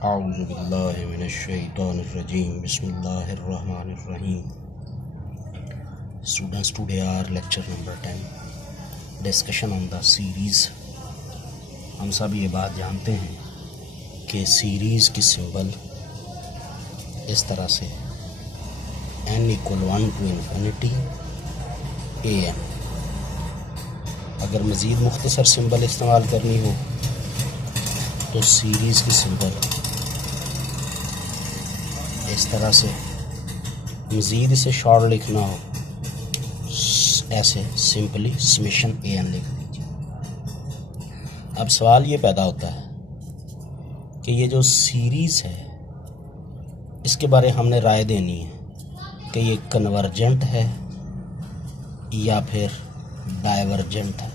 औज़ुबिल्लाहि मिनश्शैतानिर्रजीम बिस्मिल्लाहिर्रहमानिर्रहीम। Students, today our lecture number 10, discussion on the series. हम सब ये बात जानते हैं कि सीरीज़ की सिंबल इस तरह से n = 1 to infinity an। अगर मज़ीद मुख्तसर सिंबल इस्तेमाल करनी हो तो सीरीज़ की सिंबल इस तरह से, मज़ीद इसे शॉर्ट लिखना हो ऐसे सिंपली समेशन an लिख दीजिए। अब सवाल ये पैदा होता है कि ये जो सीरीज़ है इसके बारे हमने राय देनी है कि ये कन्वर्जेंट है या फिर डाइवर्जेंट है।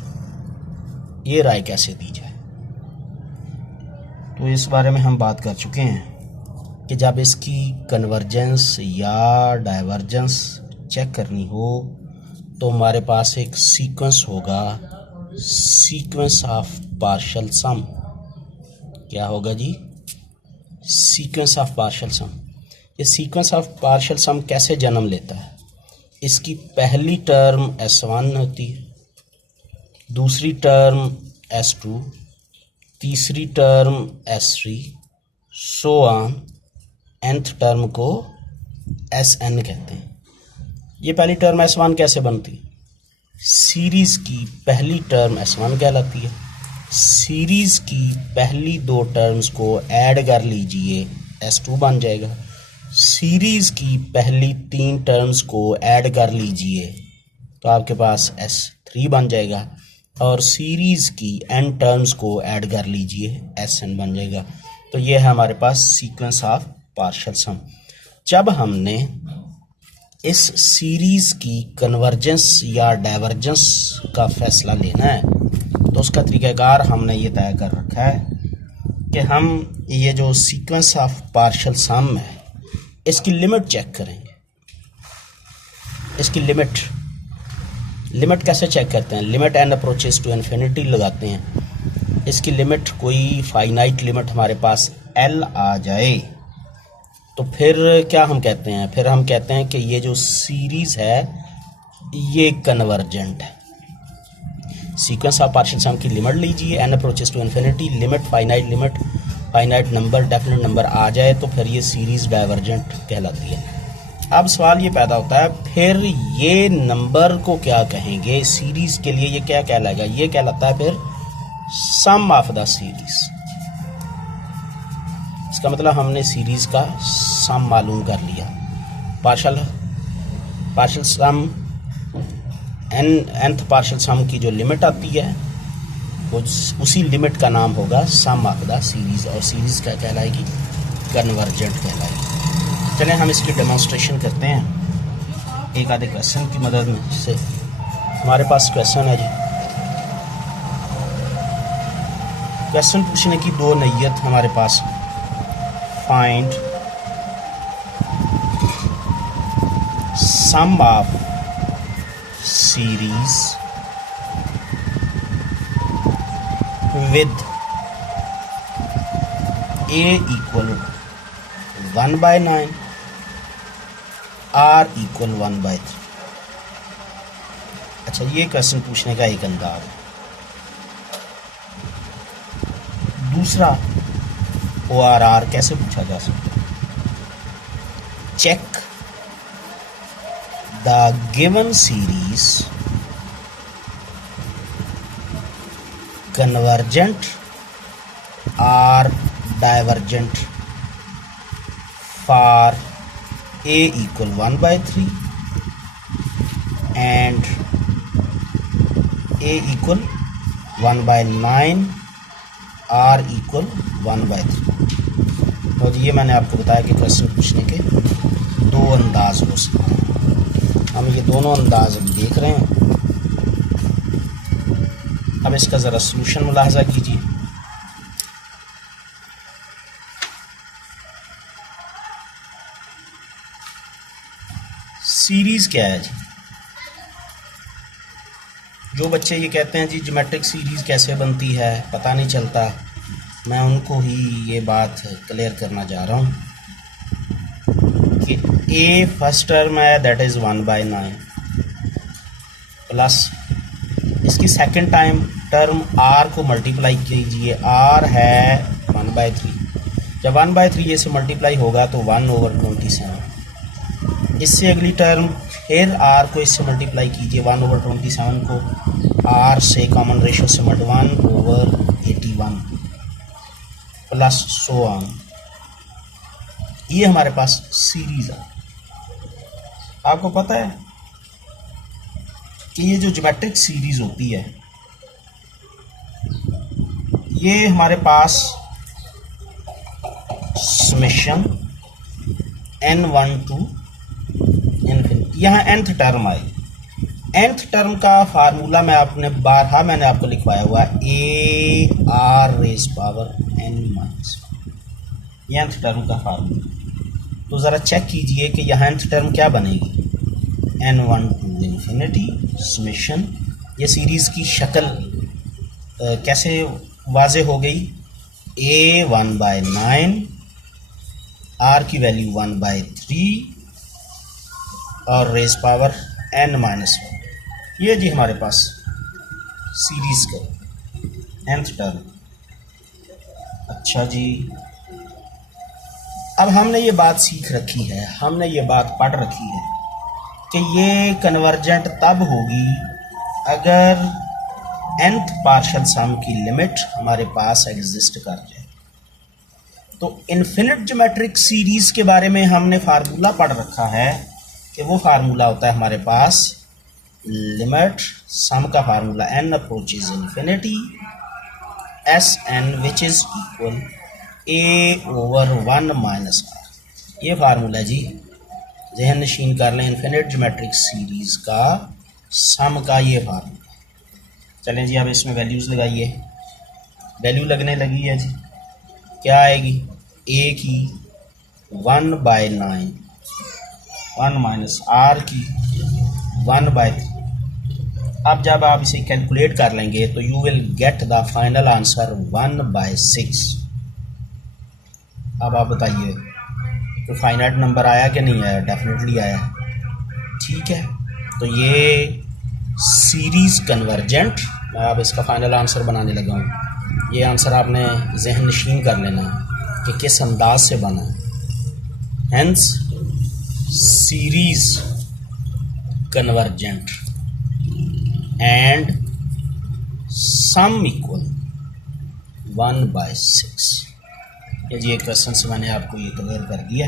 ये राय कैसे दी जाए, तो इस बारे में हम बात कर चुके हैं कि जब इसकी कन्वर्जेंस या डाइवर्जेंस चेक करनी हो तो हमारे पास एक सीक्वेंस होगा, सीक्वेंस ऑफ पार्शियल सम। क्या होगा जी? सीक्वेंस ऑफ पार्शियल सम। ये सीक्वेंस ऑफ पार्शियल सम कैसे जन्म लेता है? इसकी पहली टर्म S1 होती है, दूसरी टर्म S2, तीसरी term S3, so on, nth term को Sn कहते हैं। ये पहली टर्म S1 कैसे बनती? सीरीज़ की पहली टर्म S1 कहलाती है। सीरीज़ की पहली दो टर्म्स को ऐड कर लीजिए, S2 बन जाएगा। सीरीज़ की पहली तीन टर्म्स को ऐड कर लीजिए तो आपके पास S3 बन जाएगा, और सीरीज़ की n टर्म्स को ऐड कर लीजिए, Sn बन जाएगा। तो ये है हमारे पास सीक्वेंस ऑफ पार्शियल सम। जब हमने इस सीरीज़ की कन्वर्जेंस या डाइवर्जेंस का फैसला लेना है तो उसका तरीक़ाकार हमने ये तय कर रखा है कि हम ये जो सीक्वेंस ऑफ पार्शियल सम है इसकी लिमिट चेक करेंगे। इसकी लिमिट कैसे चेक करते हैं? Limit n approaches to infinity लगाते हैं। इसकी लिमिट कोई फाइनाइट लिमिट हमारे पास L आ जाए तो फिर क्या हम कहते हैं? फिर हम कहते हैं कि ये जो सीरीज़ है ये कन्वर्जेंट है। सीक्वेंस ऑफ पार्शियल सम की लिमिट लीजिए, n approaches to infinity, limit finite number definite number आ जाए तो फिर ये सीरीज़ डाइवर्जेंट कहलाती है। अब सवाल ये पैदा होता है फिर ये नंबर को क्या कहेंगे? सीरीज़ के लिए ये क्या कहलाएगा? ये कहलाता है फिर सम ऑफ द सीरीज़। इसका मतलब हमने सीरीज़ का सम मालूम कर लिया। पार्शियल सम nth पार्शियल सम की जो लिमिट आती है वो उसी लिमिट का नाम होगा सम ऑफ द सीरीज़, और सीरीज़ क्या कहलाएगी? कन्वर्जेंट कहलाएगी। चलें हम इसकी डेमोन्स्ट्रेशन करते हैं एक आधे क्वेश्चन की मदद से। हमारे पास क्वेश्चन है जी। क्वेश्चन पूछने की दो नीयत हमारे पास। Find sum of series with a = 1/9 r = 1/3। अच्छा, ये क्वेश्चन पूछने का एक अंदाज है। दूसरा ORR कैसे पूछा जा सकता है? Check the given series convergent और divergent for a = 1/3 and a = 1/9 r = 1/3। तो ये मैंने आपको बताया कि क्वेश्चन पूछने के दो अंदाज हो सकते हैं। हम ये दोनों अंदाज देख रहे हैं। अब इसका ज़रा सलूशन मुलाहजा कीजिए। सीरीज़ क्या है जी? जो बच्चे ये कहते हैं जी ज्योमेट्रिक सीरीज़ कैसे बनती है पता नहीं चलता, मैं उनको ही ये बात क्लियर करना चाह रहा हूँ कि ए फर्स्ट टर्म है दैट इज़ 1/9 प्लस इसकी सेकंड टाइम टर्म आर को मल्टीप्लाई कीजिए, आर है 1/3, जब 1/3 ये से मल्टीप्लाई होगा तो 1/27। इससे अगली टर्म फिर आर को इससे मल्टीप्लाई कीजिए, 1/27 को आर से कॉमन रेशो से मल्ट 1/81 प्लस सो ऑन। ये हमारे पास सीरीज है। आपको पता है कि ये जो ज्योमेट्रिक सीरीज होती है ये हमारे पास समेशन n1 to इन्फिनिटी, यहाँ nth टर्म आई, nth टर्म का फार्मूला मैं मैंने आपको लिखवाया हुआ है A R raise power n minus, ये nth टर्म का फार्मूला। तो ज़रा चेक कीजिए कि यहाँ nth टर्म क्या बनेगी, n1 to इन्फिनिटी समेशन। ये सीरीज़ की शक्ल कैसे वाजे हो गई, a 1/9, r की वैल्यू 1/3 और रेज पावर n-1। ये जी हमारे पास सीरीज़ का nth टर्म। अच्छा जी, अब हमने ये बात सीख रखी है, हमने ये बात पढ़ रखी है कि ये कन्वर्जेंट तब होगी अगर nth पार्शियल सम की लिमिट हमारे पास एग्जिस्ट कर जाए। तो इन्फिनिट ज्योमेट्रिक सीरीज़ के बारे में हमने फार्मूला पढ़ रखा है कि वो फार्मूला होता है हमारे पास लिमिट सम का formula n approaches infinity S N which is equal a/1 - r। ये फार्मूला जी जहन नशीन कर लें, इन्फिनिट ज्योमेट्रिक सीरीज़ का सम का ये फार्मूला। चलें जी, अब इसमें वैल्यूज़ लगाइए। वैल्यू लगने लगी है जी, क्या आएगी, a की 1/9, 1 - r की 1/3। अब जब आप इसे कैलकुलेट कर लेंगे तो you will get the final answer 1/6। अब आप बताइए तो फाइनाइट नंबर आया कि नहीं आया, डेफिनेटली आया, ठीक है। तो ये सीरीज़ कन्वर्जेंट, मैं अब इसका फाइनल आंसर बनाने लगा हूँ। ये आंसर आपने जहन नशीन कर लेना है कि किस अंदाज से बना है। Hence series convergent and sum equal 1/6। ये जी एक क्वेश्चन से मैंने आपको ये क्लियर कर दिया।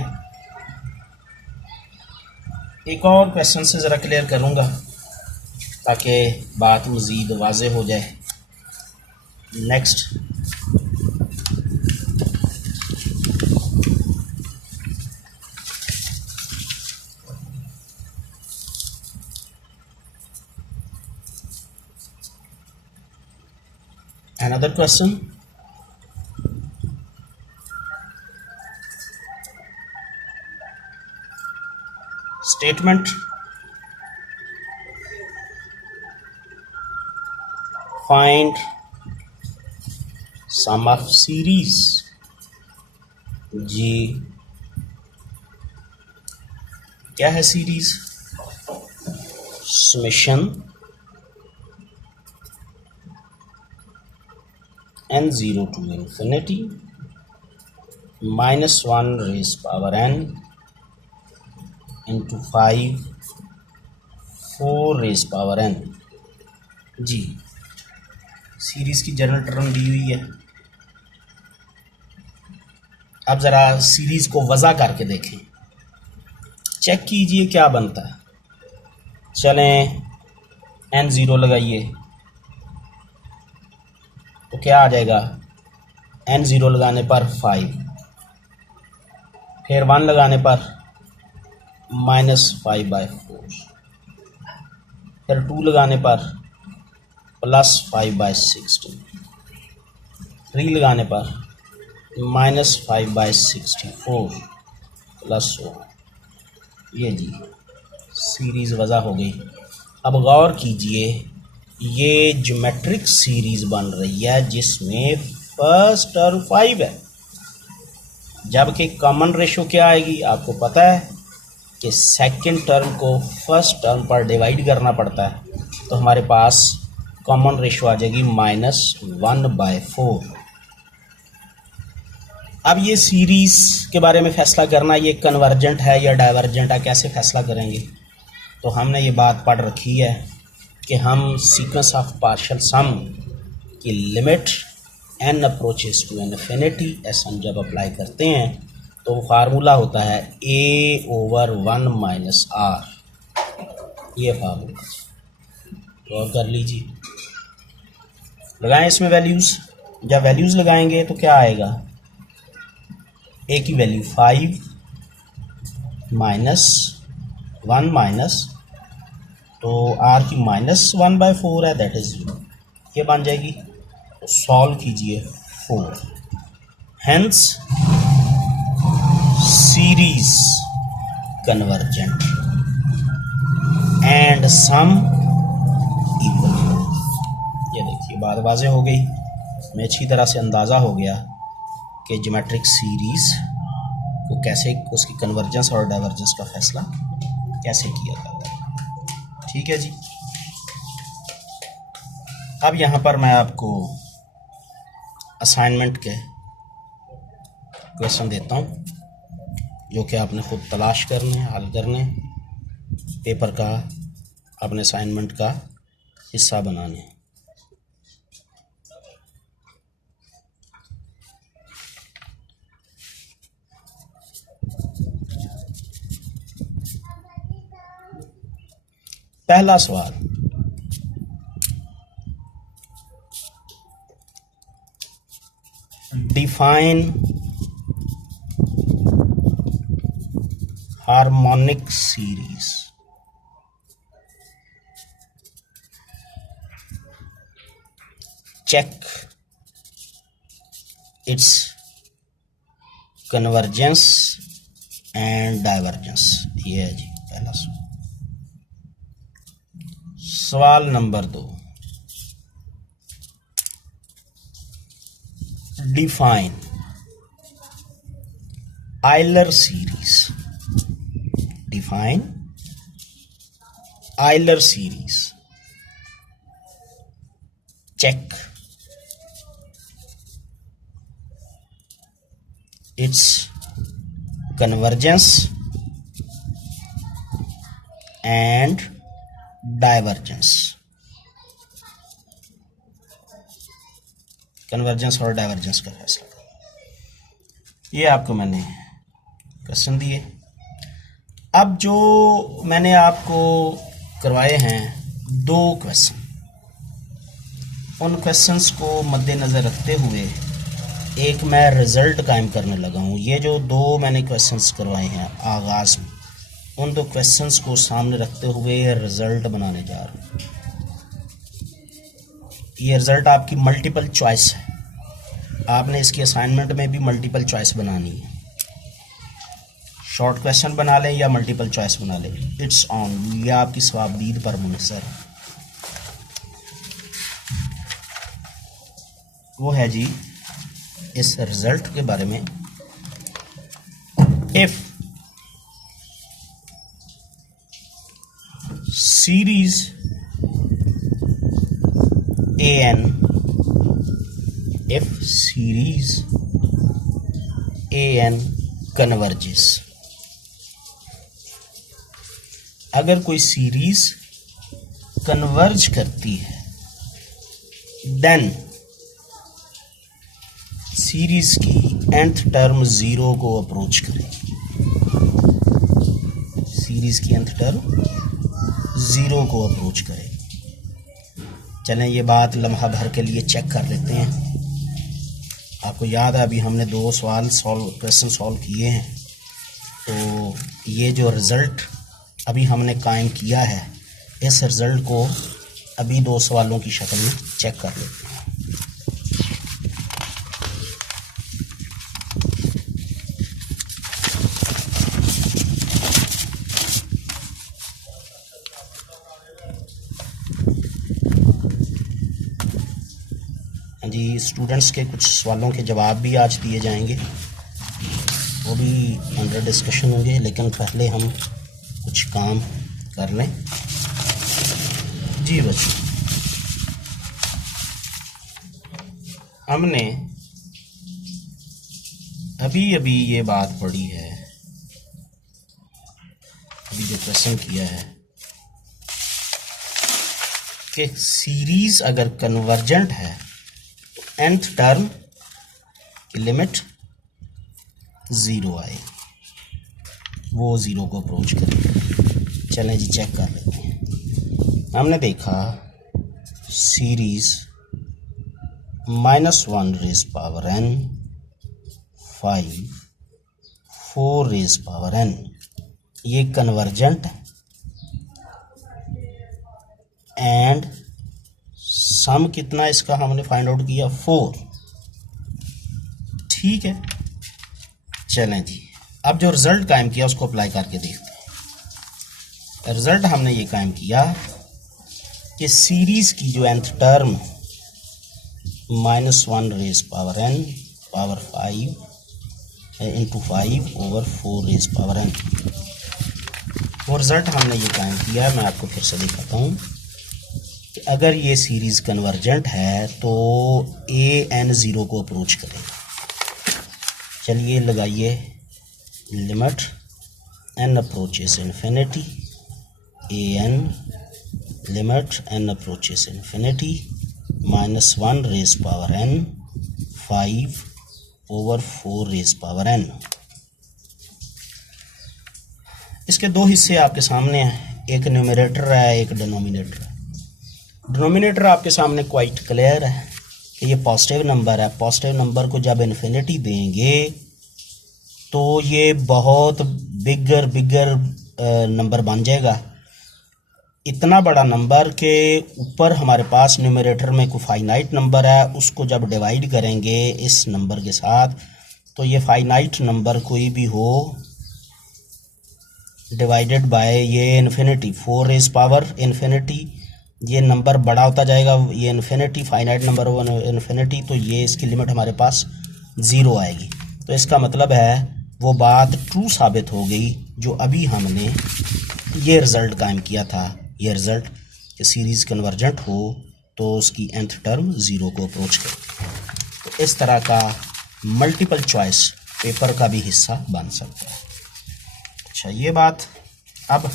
एक और क्वेश्चन से ज़रा क्लियर करूँगा ताकि बात मज़ीद वाज़े हो जाए। Next, another question. Statement: find sum of series जी। क्या है series, summation n0 to infinity -1 raised power n into 5 4 raised power n ji. Series की जनरल टर्म दी हुई है। अब ज़रा सीरीज़ को वज़ा करके देखें, चेक कीजिए क्या बनता है। चलें n0 लगाइए तो क्या आ जाएगा, n0 लगाने पर 5, फिर 1 लगाने पर -5/4, फिर 2 लगाने पर +5/16, 3 लगाने पर -5/64 प्लस 1। ये जी सीरीज़ वज़ा हो गई। अब गौर कीजिए, ये ज्योमेट्रिक सीरीज़ बन रही है जिसमें फर्स्ट टर्म 5 है, जबकि कॉमन रेशो क्या आएगी आपको पता है कि सेकंड टर्म को फर्स्ट टर्म पर डिवाइड करना पड़ता है, तो हमारे पास कॉमन रेशो आ जाएगी -1/4। अब ये सीरीज़ के बारे में फ़ैसला करना, ये कन्वर्जेंट है या डाइवर्जेंट है, कैसे फ़ैसला करेंगे। तो हमने ये बात पढ़ रखी है कि हम सीक्वेंस ऑफ पार्शियल सम की limit n approaches to infinity ऐसा जब अप्लाई करते हैं तो फार्मूला होता है a/1 - r। ये फार्मूला गौर कर लीजिए, लगाएं इसमें वैल्यूज़। जब वैल्यूज़ लगाएंगे तो क्या आएगा, a की वैल्यू 5 -1 माइनस तो r की -1/4 है, दैट इज़ 0, ये बन जाएगी। तो सॉल्व कीजिए 4, hence series convergent and sum equal. ये देखिए बात वाज़ेह हो गई, हमें अच्छी तरह से अंदाज़ा हो गया कि ज्योमेट्रिक सीरीज़ को कैसे, उसकी कन्वर्जेंस और डाइवर्जेंस का फैसला कैसे किया जाता है। ठीक है जी। अब यहाँ पर मैं आपको असाइनमेंट के क्वेश्चन देता हूँ जो कि आपने खुद तलाश करने, हल करने, पेपर का अपने असाइनमेंट का हिस्सा बनाने। पहला सवाल, define harmonic series. Check its convergence and divergence. ये है जी पहला सवाल। सवाल नंबर 2, define Euler series. Define Euler series. Check its convergence and divergence. Convergence और डाइवर्जेंस का फैसला करना। ये आपको मैंने क्वेश्चन दिए। अब जो मैंने आपको करवाए हैं 2 क्वेश्चन, उन क्वेश्चंस को मद्देनज़र रखते हुए एक मैं रिज़ल्ट कायम करने लगा हूँ। ये जो 2 मैंने क्वेश्चंस करवाए हैं आगाज़ में, उन 2 क्वेश्चंस को सामने रखते हुए रिज़ल्ट बनाने जा रहा हूँ। ये रिज़ल्ट आपकी मल्टीपल चॉइस है, आपने इसकी असाइनमेंट में भी मल्टीपल चॉइस बनानी है। शॉर्ट क्वेश्चन बना लें या मल्टीपल चॉइस बना लें, इट्स ऑन, ये आपकी सवाबदीद पर मुनहसर है। वो है जी इस रिजल्ट के बारे में, if series an, if series an converges, अगर कोई सीरीज कन्वर्ज करती है, देन सीरीज की nth टर्म 0 को अप्रोच करेगी। सीरीज की nth टर्म 0 को अप्रोच करेगी। चलें ये बात लम्हा भर के लिए चेक कर लेते हैं। आपको याद है अभी हमने 2 क्वेश्चन सॉल्व किए हैं, तो ये जो रिज़ल्ट अभी हमने कायम किया है, इस रिज़ल्ट को अभी 2 सवालों की शक्ल में चेक कर लेते हैं। जी, स्टूडेंट्स के कुछ सवालों के जवाब भी आज दिए जाएंगे, वो भी अंडर डिस्कशन होंगे, लेकिन पहले हम कुछ काम कर लें। जी बच्चों, हमने अभी अभी ये बात पढ़ी है, अभी जो क्वेश्चन किया है कि सीरीज अगर कन्वर्जेंट है तो nth टर्म की लिमिट 0 आए, वो 0 को अप्रोच करें। चलें जी, चेक कर लेते हैं। हमने देखा series -1 rays power n, 5, 4 rays power n, ये कन्वर्जेंट है एंड सम कितना इसका हमने फाइंड आउट किया 4। ठीक है, चलें जी, अब जो रिजल्ट कायम किया उसको अप्लाई करके देखते हैं। रिजल्ट हमने ये कायम किया कि सीरीज की जो nth term -1 rays power n power 5 into 5 over 4 rays power n, वो रिजल्ट हमने ये कायम किया। मैं आपको फिर से दिखाता हूँ कि अगर ये सीरीज कन्वर्जेंट है तो an 0 को अप्रोच करेगा। चलिए लगाइए limit n approaches infinity, an limit n approaches infinity -1 rays power n 5 over 4 rays power n। इसके दो हिस्से आपके सामने हैं, एक न्यूमरेटर है, एक डिनोमिनेटर है। डिनोमिनेटर आपके सामने क्वाइट क्लियर है कि ये पॉजिटिव नंबर है। पॉजिटिव नंबर को जब इन्फिनिटी देंगे तो ये बहुत बिगर नंबर बन जाएगा, इतना बड़ा नंबर के ऊपर हमारे पास न्यूमरेटर में कोई फाइनाइट नंबर है, उसको जब डिवाइड करेंगे इस नंबर के साथ तो ये फाइनाइट नंबर कोई भी हो डिवाइडेड बाय ये इन्फिनिटी 4 रेज़ पावर इन्फिनिटी, ये नंबर बड़ा होता जाएगा, ये इन्फिनिटी फाइनाइट नंबर हो इन्फिनिटी, तो ये इसकी लिमिट हमारे पास 0 आएगी। तो इसका मतलब है वो बात ट्रू साबित हो गई जो अभी हमने ये रिज़ल्ट कायम किया था। ये रिज़ल्ट कि सीरीज़ कन्वर्जेंट हो तो उसकी nth टर्म 0 को अप्रोच करे। तो इस तरह का मल्टीपल चॉइस पेपर का भी हिस्सा बन सकता है। अच्छा, ये बात, अब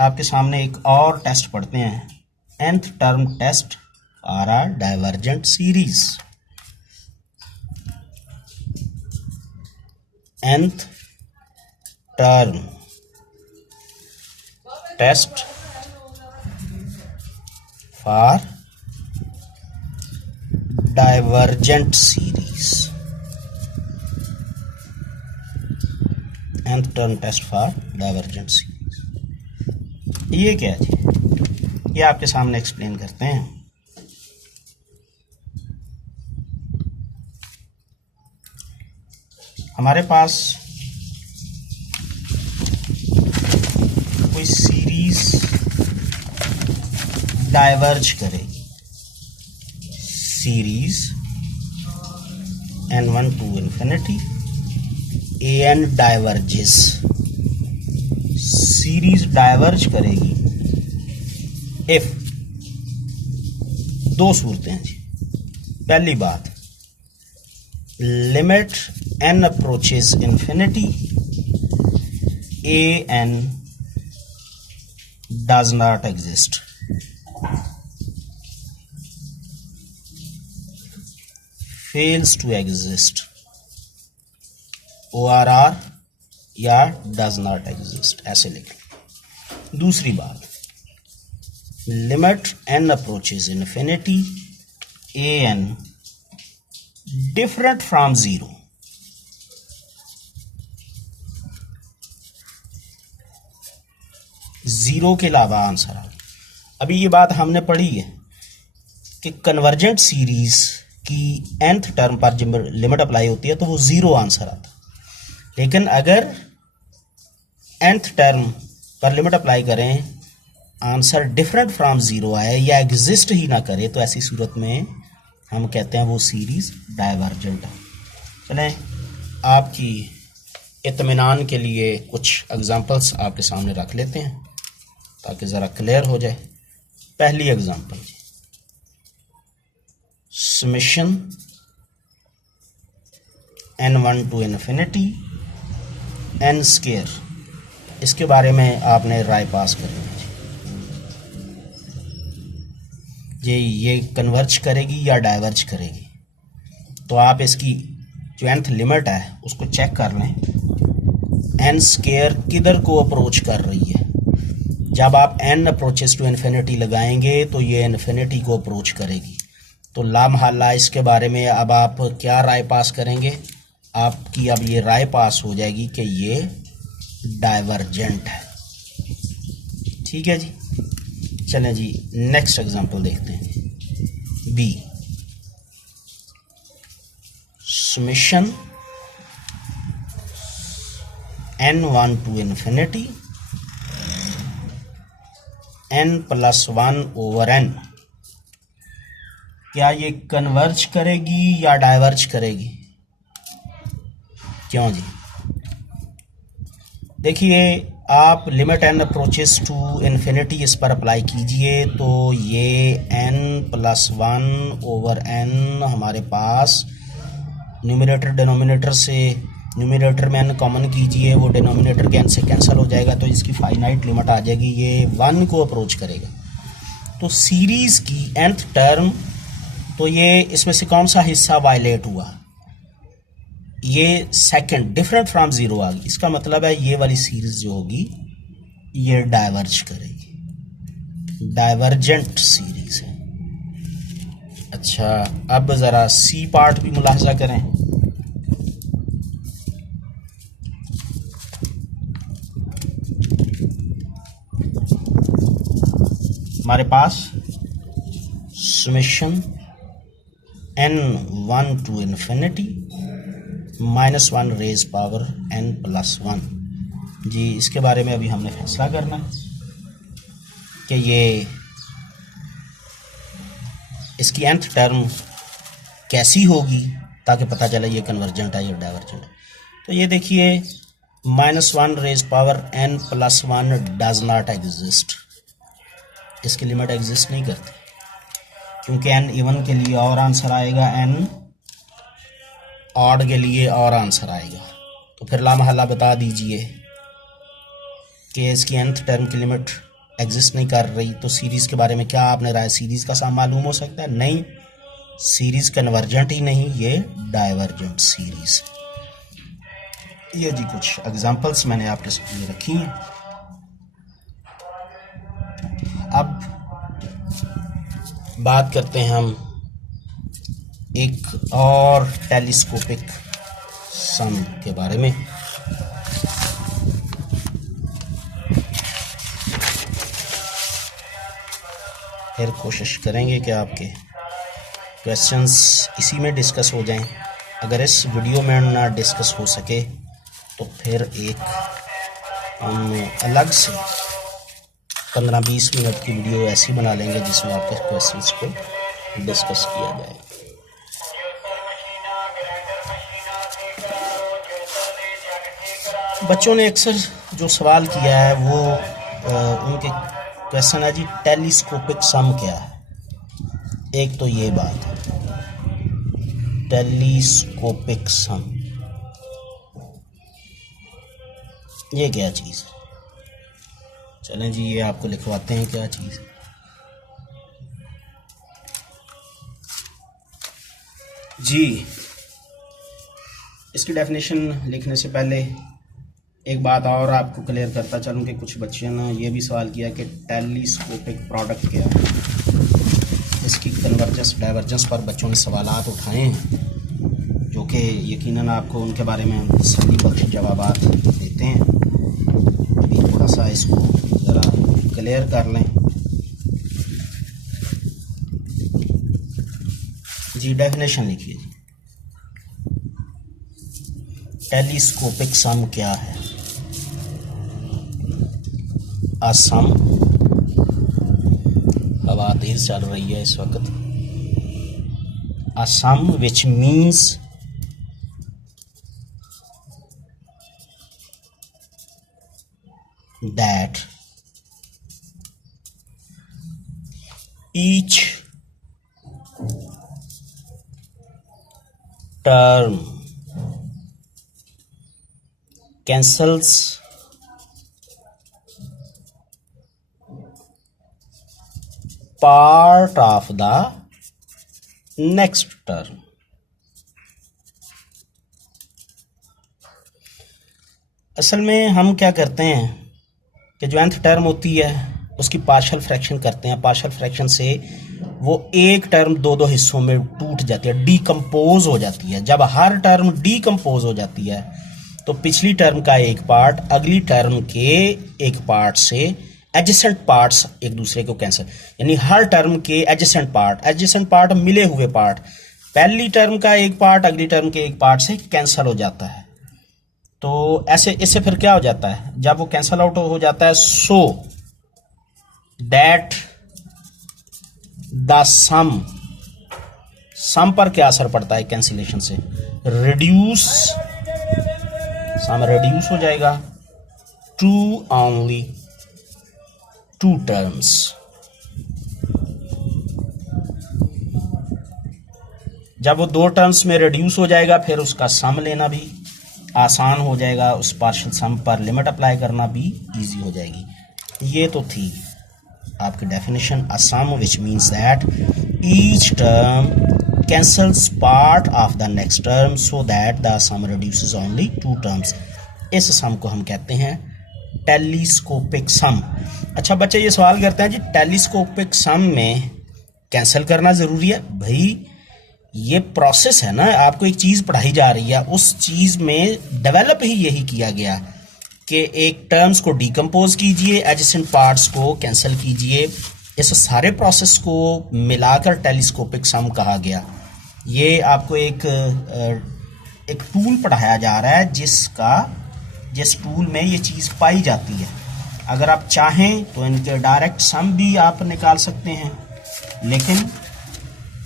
आपके सामने एक और टेस्ट पढ़ते हैं, nth term test are are divergent series. nth term test for divergent series, nth term test for divergent series. ये क्या है जी, ये आपके सामने एक्सप्लेन करते हैं। हमारे पास कोई सीरीज डाइवर्ज करेगी, series n1 to infinity, an diverges, series diverge करेगी इफ, दो सूरतें हैं जी। पहली बात, limit n approaches infinity, an does not exist. Fails to exist, ORR या डज नॉट एग्जिस्ट, ऐसे लिखें। दूसरी बात, limit n approaches infinity, an different from 0, zero के अलावा आंसर आ। अभी ये बात हमने पढ़ी है कि कन्वर्जेंट सीरीज की nth टर्म पर जब लिमिट अप्लाई होती है तो वो 0 आंसर आता, लेकिन अगर nth टर्म पर लिमिट अप्लाई करें, आंसर डिफरेंट फ्रॉम 0 आए या एग्जिस्ट ही ना करे, तो ऐसी सूरत में हम कहते हैं वो सीरीज़ डाइवर्जेंट है। चलें आपकी इत्मीनान के लिए कुछ एग्जांपल्स आपके सामने रख लेते हैं ताकि ज़रा क्लियर हो जाए। पहली example, summation n1 to infinity n square, इसके बारे में आपने राय पास करनी है जी। ये कन्वर्ज करेगी या डाइवर्ज करेगी, तो आप इसकी जो nth लिमिट है उसको चेक कर लें। n स्क्वायर किधर को अप्रोच कर रही है? जब आप n अप्रोचेस टू इन्फिनिटी लगाएंगे तो ये इन्फिनिटी को अप्रोच करेगी। तो लामहल्ला इसके बारे में अब आप क्या राय पास करेंगे? आपकी अब ये राय पास हो जाएगी कि ये डाइवर्जेंट है। ठीक है जी। चलें जी नेक्स्ट एग्जांपल देखते हैं। B, summation n1 to infinity n+1 over n, क्या ये कन्वर्ज करेगी या डाइवर्ज करेगी? क्यों जी? देखिए आप limit n approaches to infinity इस पर अप्लाई कीजिए तो ये n+1 ओवर n हमारे पास न्यूमरेटर डिनोमिनेटर से, न्यूमरेटर में n कॉमन कीजिए, वो डिनोमिनेटर के n से कैंसिल हो जाएगा तो इसकी फाइनाइट लिमिट आ जाएगी, ये 1 को अप्रोच करेगा। तो सीरीज़ की nth टर्म, तो ये इसमें से कौन सा हिस्सा वायलेट हुआ? ये सेकंड डिफरेंट फ्रॉम ज़ीरो आ गई। इसका मतलब है ये वाली सीरीज जो होगी ये डाइवर्ज करेगी, डाइवर्जेंट सीरीज है। अच्छा अब ज़रा सी पार्ट भी मुलाहजा करें। हमारे पास summation n1 to infinity -1 raise power n+1 जी, इसके बारे में अभी हमने फैसला करना है कि ये इसकी nth टर्म कैसी होगी ताकि पता चले ये कन्वर्जेंट है या डाइवर्जेंट है। तो ये देखिए -1 raise power n+1 does not exist, इसकी लिमिट एग्जिस्ट नहीं करती क्योंकि n इवन के लिए और आंसर आएगा, n ऑड के लिए और आंसर आएगा। तो फिर लामहल्ला बता दीजिए कि इसकी nth टर्म की लिमिट एग्जिस्ट नहीं कर रही। तो सीरीज़ के बारे में क्या आपने राय? सीरीज़ का साम मालूम हो सकता है? नहीं, सीरीज़ कन्वर्जेंट ही नहीं, ये डाइवर्जेंट सीरीज़। ये जी कुछ एग्जांपल्स मैंने आपके सामने रखी हैं। अब बात करते हैं हम एक और टेलीस्कोपिक सम के बारे में। फिर कोशिश करेंगे कि आपके क्वेश्चंस इसी में डिस्कस हो जाएं। अगर इस वीडियो में ना डिस्कस हो सके तो फिर एक हम अलग से 15-20 मिनट की वीडियो ऐसी बना लेंगे जिसमें आपके क्वेश्चंस को डिस्कस किया जाए। बच्चों ने अक्सर जो सवाल किया है वो उनके क्वेश्चन है जी टेलीस्कोपिक सम क्या है। एक तो ये बात है टेलीस्कोपिक सम, ये क्या चीज़ है? चलें जी ये आपको लिखवाते हैं क्या चीज़ है। जी इसकी डेफिनेशन लिखने से पहले एक बात और आपको क्लियर करता चलूँ कि कुछ बच्चों ने ये भी सवाल किया कि टेलीस्कोपिक प्रोडक्ट क्या है। इसकी कन्वर्जेंस डाइवर्जेंस पर बच्चों ने सवालात उठाए हैं जो कि यकीनन आपको उनके बारे में तसल्ली बख्श जवाब देते हैं। अभी थोड़ा सा इसको ज़रा क्लियर कर लें। जी डेफिनेशन लिखिए जी, टेलीस्कोपिक सम क्या है? असम, हवा तेज चल रही है इस वक्त, a sum which means that each term cancels part of the next term. असल में हम क्या करते हैं कि जो nth टर्म होती है उसकी पार्शियल फ्रैक्शन करते हैं। पार्शियल फ्रैक्शन से वो एक टर्म दो दो हिस्सों में टूट जाती है, डीकम्पोज हो जाती है। जब हर टर्म डीकम्पोज हो जाती है तो पिछली टर्म का एक पार्ट अगली टर्म के एक पार्ट से एडजेसेंट पार्ट्स एक दूसरे को कैंसिल, यानी हर टर्म के एडजेसेंट पार्ट मिले हुए पार्ट पहली टर्म का एक पार्ट अगली टर्म के एक पार्ट से कैंसिल हो जाता है। तो ऐसे इससे फिर क्या हो जाता है, जब वो कैंसिल आउट हो जाता है सो दैट द सम पर क्या असर पड़ता है कैंसिलेशन से, सम रिड्यूस हो जाएगा टू ओनली टू टर्म्स। जब वो दो टर्म्स में रिड्यूस हो जाएगा फिर उसका सम लेना भी आसान हो जाएगा, उस पार्शियल सम पर लिमिट अप्लाई करना भी इजी हो जाएगी। ये तो थी आपकी definition, a sum which means that each term cancels part of the next term so that the sum reduces only to terms. इस सम को हम कहते हैं टेलीस्कोपिक सम। अच्छा बच्चे ये सवाल करते हैं जी टेलीस्कोपिक सम में कैंसिल करना जरूरी है? भाई ये प्रोसेस है ना, आपको एक चीज पढ़ाई जा रही है, उस चीज में डेवलप ही यही किया गया कि एक टर्म्स को डीकम्पोज कीजिए, एडजेसेंट पार्ट्स को कैंसिल कीजिए। इस सारे प्रोसेस को मिलाकर टेलीस्कोपिक सम कहा गया। ये आपको एक टूल पढ़ाया जा रहा है जिस टूल में ये चीज़ पाई जाती है। अगर आप चाहें तो इनके डायरेक्ट सम भी आप निकाल सकते हैं, लेकिन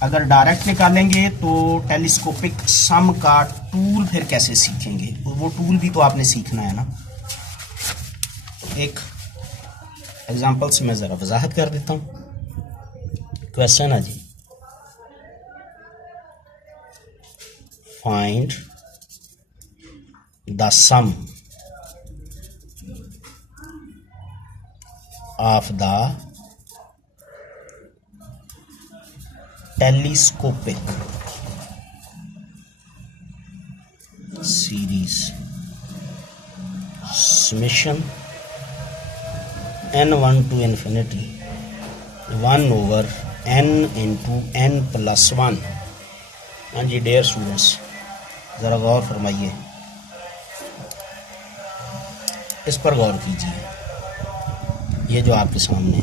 अगर डायरेक्ट निकालेंगे तो टेलीस्कोपिक सम का टूल फिर कैसे सीखेंगे, वो टूल भी तो आपने सीखना है ना। एक एग्जांपल से मैं ज़रा वजाहत कर देता हूँ। क्वेश्चन है जी, find the sum of the telescopic series summation n1 to infinity 1 over n into n plus 1। हाँ जी डियर स्टूडेंट्स ज़रा गौर फरमाइए, इस पर गौर कीजिए। ये जो आपके सामने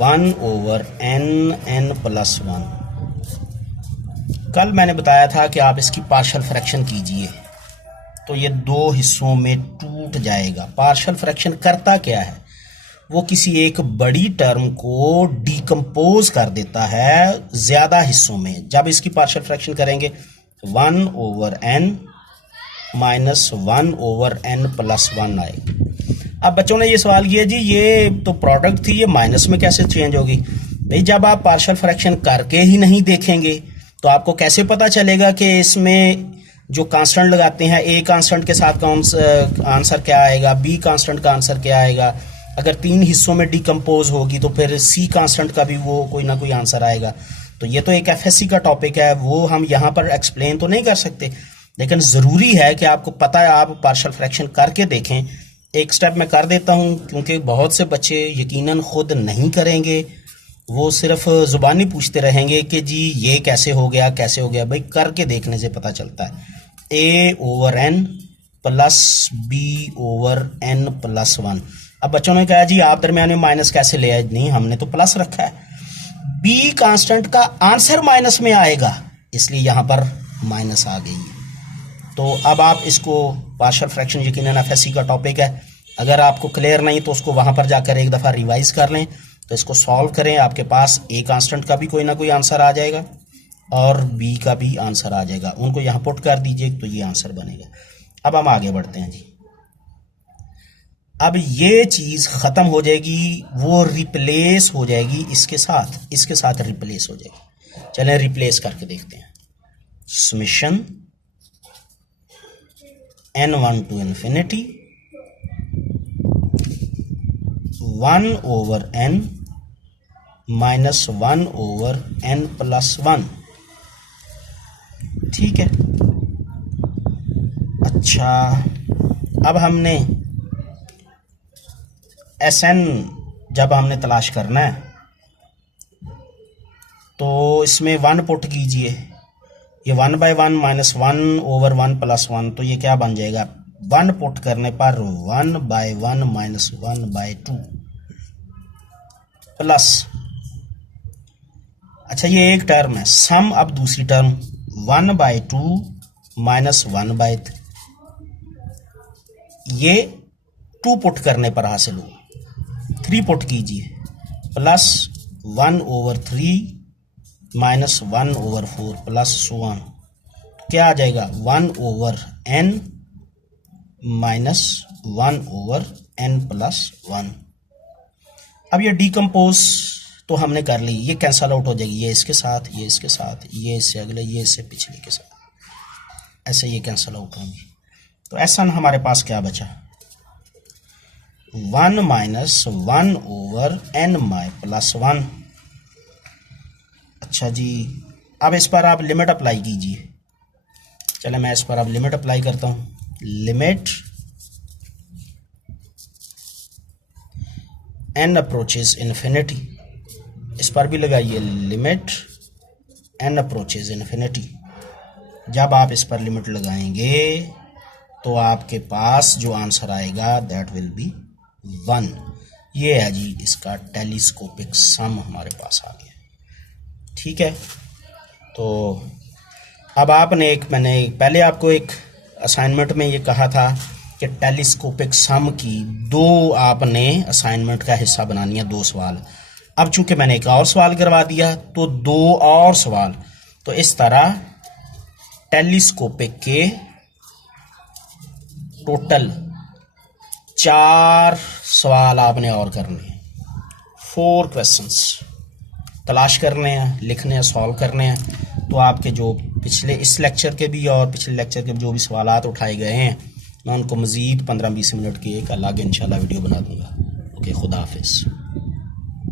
1 over n plus 1, कल मैंने बताया था कि आप इसकी पार्शियल फ्रैक्शन कीजिए तो ये दो हिस्सों में टूट जाएगा। पार्शियल फ्रैक्शन करता क्या है, वो किसी एक बड़ी टर्म को डीकम्पोज कर देता है ज़्यादा हिस्सों में। जब इसकी पार्शियल फ्रैक्शन करेंगे 1 over n minus 1 over n plus 1 आएगी। अब बच्चों ने ये सवाल किया जी ये तो प्रोडक्ट थी, ये माइनस में कैसे चेंज होगी? भाई जब आप पार्शियल फ्रैक्शन करके ही नहीं देखेंगे तो आपको कैसे पता चलेगा कि इसमें जो कांस्टेंट लगाते हैं ए कांस्टेंट के साथ आंसर क्या आएगा, बी कांस्टेंट का आंसर क्या आएगा। अगर तीन हिस्सों में डीकम्पोज होगी तो फिर सी कांस्टेंट का भी वो कोई ना कोई आंसर आएगा। तो ये तो एक एफएससी का टॉपिक है, वो हम यहाँ पर एक्सप्लेन तो नहीं कर सकते, लेकिन ज़रूरी है कि आपको पता है आप पार्शियल फ्रैक्शन करके देखें। एक स्टेप मैं कर देता हूं क्योंकि बहुत से बच्चे यकीनन खुद नहीं करेंगे, वो सिर्फ ज़ुबानी पूछते रहेंगे कि जी ये कैसे हो गया कैसे हो गया। भाई करके देखने से पता चलता है। a over n plus b over n plus 1। अब बच्चों ने कहा जी आप दरमियान में माइनस कैसे ले आए? नहीं, हमने तो प्लस रखा है। b कांस्टेंट का आंसर माइनस में आएगा इसलिए यहां पर माइनस आ गई है। तो अब आप इसको पार्शियल फ्रैक्शन यकीनन एफएससी का टॉपिक है, अगर आपको क्लियर नहीं तो उसको वहां पर जाकर एक दफ़ा रिवाइज कर लें, तो इसको सॉल्व करें, आपके पास ए कांस्टेंट का भी कोई ना कोई आंसर आ जाएगा। और बी का भी आंसर आ जाएगा। उनको यहाँ पुट कर दीजिए तो ये आंसर बनेगा। अब हम आगे बढ़ते हैं जी। अब ये चीज़ ख़त्म हो जाएगी, वो रिप्लेस हो जाएगी इसके साथ रिप्लेस हो जाएगी। चलें रिप्लेस करके देखते हैं। Summation n1 to infinity 1/n minus 1/n plus 1। ठीक है। अच्छा, अब हमने Sn जब हमने तलाश करना है तो इसमें 1 पुट कीजिए। ये 1/1 माइनस 1/1 प्लस 1, तो ये क्या बन जाएगा? 1 पुट करने पर 1/1 माइनस 1/2 प्लस, अच्छा ये एक टर्म है सम। अब दूसरी टर्म 1/2 माइनस 1/3, ये 2 पुट करने पर हासिल हो। 3 पुट कीजिए plus 1/3 minus 1/4 plus so on. क्या आ जाएगा? 1/n minus 1/n plus 1। अब ये डीकम्पोज तो हमने कर ली, ये कैंसल आउट हो जाएगी। ये इसके साथ, ये इसके साथ, ये इससे अगले, ये इससे पिछले के साथ, ऐसे ये कैंसल आउट होंगी। तो ऐसा हमारे पास क्या बचा? 1 माइनस 1/n प्लस 1। अच्छा जी, अब इस पर आप लिमिट अप्लाई कीजिए। चले मैं इस पर अब लिमिट अप्लाई करता हूँ। लिमिट n अप्रोचेज इन्फिनिटी, इस पर भी लगाइए लिमिट n अप्रोचेज इन्फिनिटी। जब आप इस पर लिमिट लगाएंगे तो आपके पास जो आंसर आएगा दैट विल बी 1। ये है जी इसका टेलीस्कोपिक सम हमारे पास आ गया। ठीक है। तो अब आपने मैंने पहले आपको एक असाइनमेंट में ये कहा था कि टेलीस्कोपिक सम की 2 आपने असाइनमेंट का हिस्सा बनानी है, 2 सवाल। अब चूंकि मैंने एक और सवाल करवा दिया तो 2 और सवाल। तो इस तरह टेलीस्कोपिक के टोटल 4 सवाल आपने और करने हैं। 4 क्वेश्चंस तलाश करने हैं, लिखने हैं, सॉल्व करने हैं। तो आपके जो पिछले इस लेक्चर के भी और पिछले लेक्चर के जो भी सवालात उठाए गए हैं, मैं उनको मज़ीद 15-20 मिनट की एक अलग इंशाल्लाह वीडियो बना दूंगा। ओके, खुदा हाफिज़।